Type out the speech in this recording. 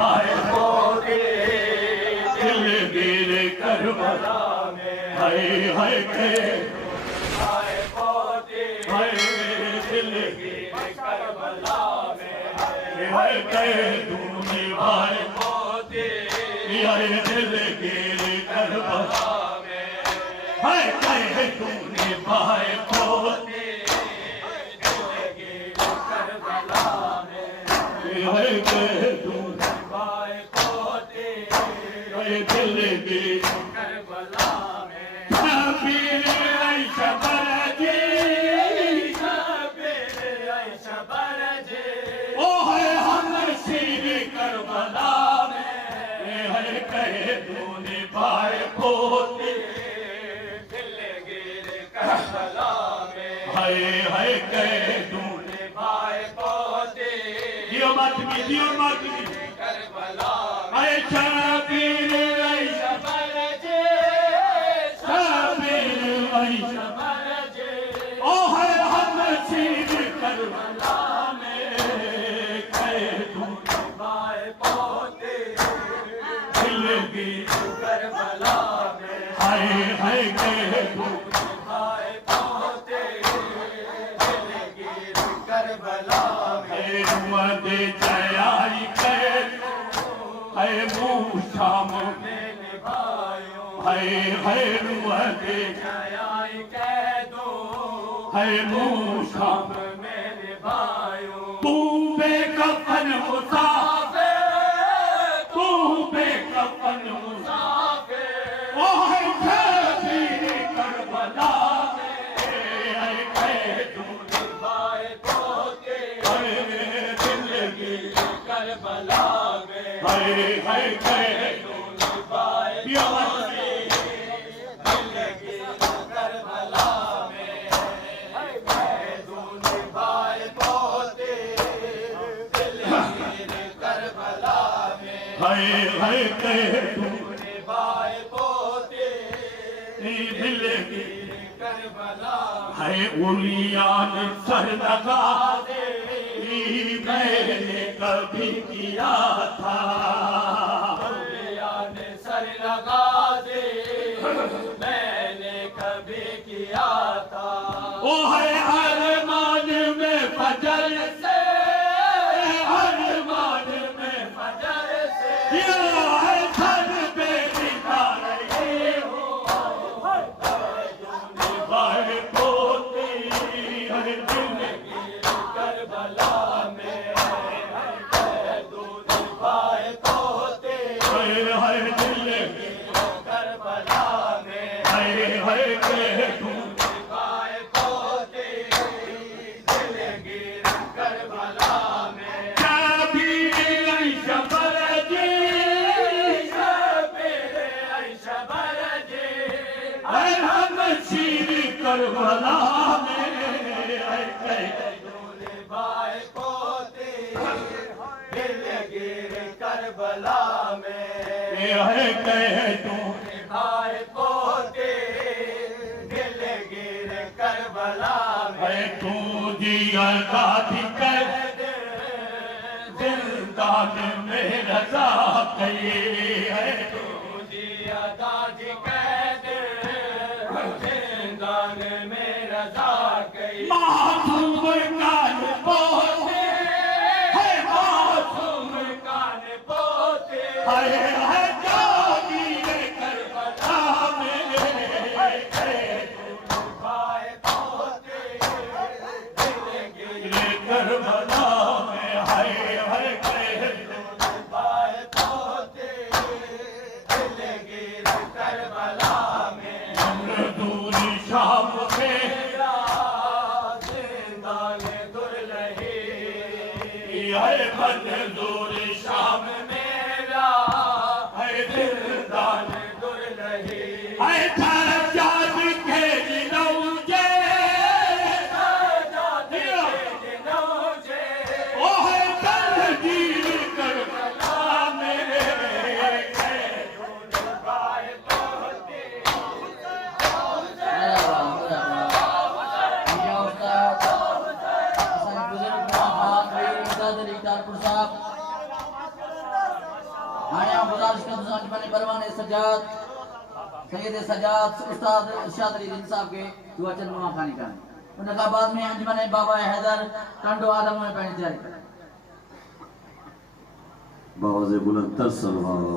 आए पोते दिल गिर करबला में हाय हाय के आए पोते हाय दिल गिर करबला में हाय के तूने आए पोते यार दिल गिर करबला में हाय के तूने आए पोते दिल गिर करबला में हाय के दिल की करबला में शबीर ऐशा बरजे शबीर ऐशा बरजे ओ है हम शीर करबला में है कहे तूने भाई पोते दिल गिर करबला में है कहे तूने भाई पोते दियो मत करबला ऐशा शाम में निभायो है रुआते जयाई कह दो है मुँह शाम में निभायो तू बेकफन मुसाफिर तू बेकफन मुसाफिर ओ है शबीर करबला में कह तू निभाए पोते दिल की करबला में हाय कहे तूने भाई पोते दिल की करबला में हाय कहे तूने भाई पोते दिल की करबला में हाय कहे तूने भाई पोते दिल की करबला है उलियान सर लगा दे मैंने कभी किया था ने सर लगा दे मैंने कभी किया था ओ है अरमान में फजर से अरमान में फजर से ये है सर पे दिखा रहे हो भाई पोते दिल की करबला करबला में तूने भाई पोते दिल गिर करबला में है कहे तूने भाई पोते दिल गिर करबला में तू जिया गाधी कर जिंदान में रजा कही है तू जिया गाधी कर में रजा गई मासूम कान पोते है मासूम कान पोते है जागीर करबला में भाई पोते दिल गिर करबला में है भाई पोते दिल गिर करबला में दूरी शाम मेरा जिंदान दुर्लही है मंजूरी शाम मेरा हाणे आउं गुज़ारिश कंदुसि अंजुमन परवाने सजाद सैयद सजाद उस्ताद इरशाद अली रिन साहब के दुआ चंद मां खानी कनि उन खां बाद में अंजुमन बाबा हैदर टंडो आदम में पंहिंजी तयारी बाबा जे बुलंद तर सलवार